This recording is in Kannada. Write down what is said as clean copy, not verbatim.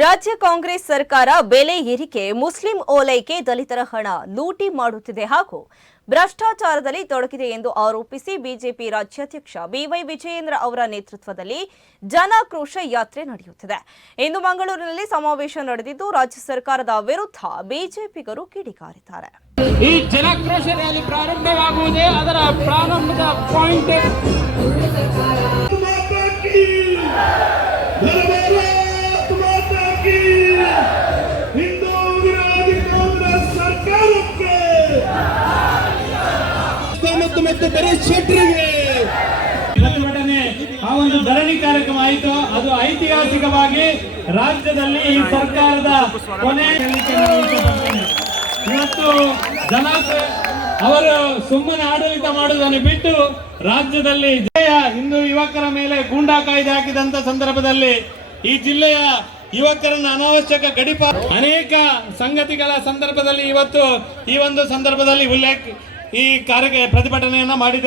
ರಾಜ್ಯ ಕಾಂಗ್ರೆಸ್ ಸರ್ಕಾರ ಬೆಲೆ ಏರಿಕೆ, ಮುಸ್ಲಿಂ ಓಲೈಕೆ, ದಲಿತರ ಹಣ ಲೂಟಿ ಮಾಡುತ್ತಿದೆ ಹಾಗೂ ಭ್ರಷ್ಟಾಚಾರದಲ್ಲಿ ತೊಡಗಿದೆ ಎಂದು ಆರೋಪಿಸಿ ಬಿಜೆಪಿ ರಾಜ್ಯಾಧ್ಯಕ್ಷ ಬಿವೈ ವಿಜಯೇಂದ್ರ ಅವರ ನೇತೃತ್ವದಲ್ಲಿ ಜನಾಕ್ರೋಶ ಯಾತ್ರೆ ನಡೆಯುತ್ತಿದೆ. ಇಂದು ಮಂಗಳೂರಿನಲ್ಲಿ ಸಮಾವೇಶ ನಡೆದಿದ್ದು ರಾಜ್ಯ ಸರ್ಕಾರದ ವಿರುದ್ಧ ಬಿಜೆಪಿಗರು ಕಿಡಿಕಾರಿದ್ದಾರೆ. ಈ ಜನಾಕ್ರೋಶ ರ್ಯಾಲಿ ಪ್ರಾರಂಭವಾಗುವುದೇ ಅದರ ಪ್ರಾರಂಭದ ಪಾಯಿಂಟ್ ಪ್ರತಿಭಟನೆ ಆ ಒಂದು ಧರಣಿ ಕಾರ್ಯಕ್ರಮ ಆಯಿತು. ಅದು ಐತಿಹಾಸಿಕವಾಗಿ ರಾಜ್ಯದಲ್ಲಿ ಈ ಸರ್ಕಾರದ ಕೊನೆ ಇವತ್ತು ಜನ ಅವರು ಸುಮ್ಮನೆ ಆಡಳಿತ ಮಾಡುವುದನ್ನು ಬಿಟ್ಟು ರಾಜ್ಯದಲ್ಲಿ ಹಿಂದೂ ಯುವಕರ ಮೇಲೆ ಗೂಂಡಾ ಕಾಯ್ದೆ ಹಾಕಿದಂತ ಸಂದರ್ಭದಲ್ಲಿ ಈ ಜಿಲ್ಲೆಯ ಯುವಕರನ್ನ ಅನಾವಶ್ಯಕ ಗಡಿಪಾರ ಅನೇಕ ಸಂಗತಿಗಳ ಸಂದರ್ಭದಲ್ಲಿ ಇವತ್ತು ಈ ಒಂದು ಸಂದರ್ಭದಲ್ಲಿ ಈ ಪ್ರತಿಭಟನೆಯನ್ನ ಮಾಡಿದೆ.